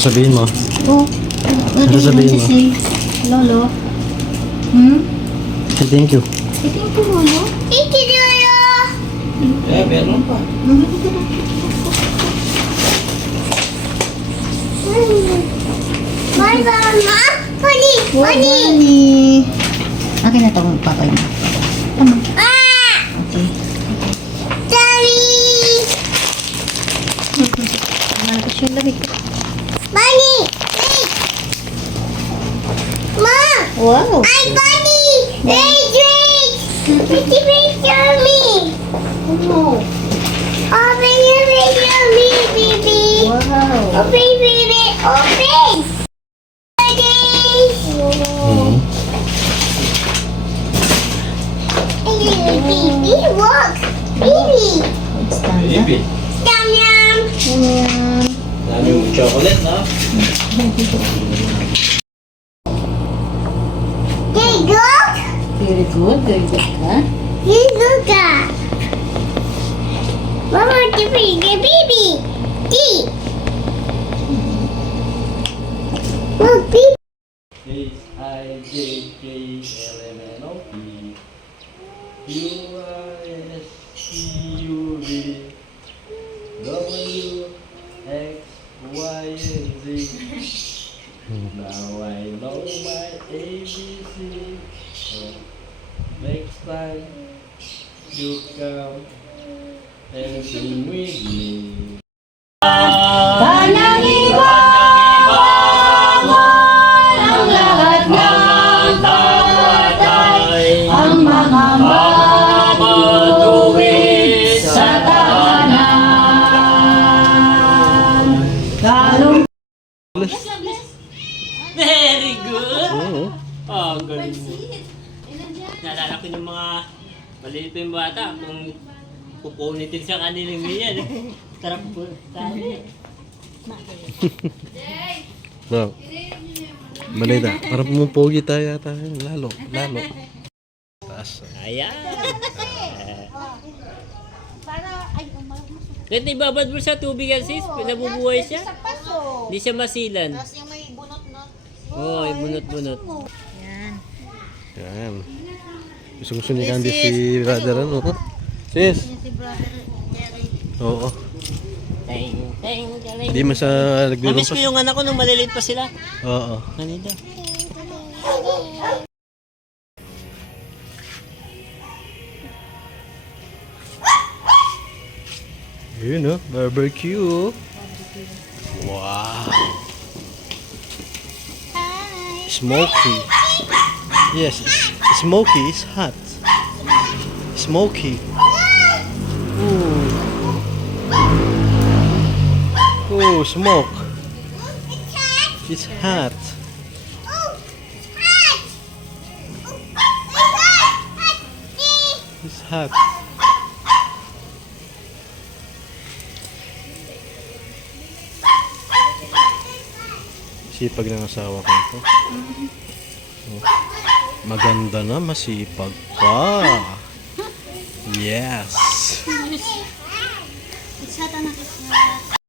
sasabihin mo? Oh, Ano sasabihin mo? Lolo. Hmm? Say thank you. Thank you, Lolo. Thank you, Lolo. Meron pa. Bye, Mama. Bunny. Bunny. Akin na itong papay mo. Tama. Okay. Daddy. Malapit siya yung lamig. Bunny. Wait. Mom. Wow. I'm Bunny. Wait, wait. Pretty picture me. Oh. Open your picture me, baby. Wow. Open, baby. Open. Baby, look! Baby! Baby. Yum yum! Yum. Dami yung chocolate, no? Hey, look! Very good, huh? Hey, look! Mama, give me the baby! Eat! Look, baby! H-I-J-K-L-M-N-O-P Q-R-S-T-U-V W-X-Y-Z. Now I know my ABC. Next time you come and sing with me. Kanyang ibangon ang lahat ng tawatay, ang mga matuwid sa tahanan. Lalong Very good! Oo. Oh, ang galing mo. Naalala ko yung mga maliit yung bata kung pupunitin sa kanilang ganyan. Sarap po. Wow. Malita. Parang pumupogi tayo yata. Lalo. Taas. Ayan. Kahit ibabad mo sa tubig yan sis, nabubuhay siya. Hindi siya masilan. Tapos yung may bunot na. Oo, oh, bunot-bunot. Yan. Yan. Gusto ni Candy si brother ano? Sis. Si brother Jerry. Oo. Teng, galing. Hindi man sa naglaro Namiss ko pa. yung anak ko nung maliliit pa sila. Oo. Kanina. Yun no, barbecue. Wow. Smoky. Yes, smoky is hot. Smoky. Ooh. Ooh, smoke. It's hot. It's hot. Sipag ng asawa ko ito. Oh. Maganda na, masipag pa. Yes. It's hot anak. It's hot.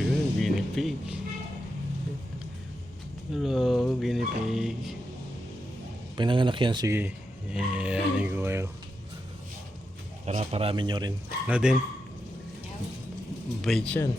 Good, guinea pig. Hello, guinea pig. Pinanganak yan, sige. Yeah, ko kayo. Para parami nyo rin. Na din. Bait yan.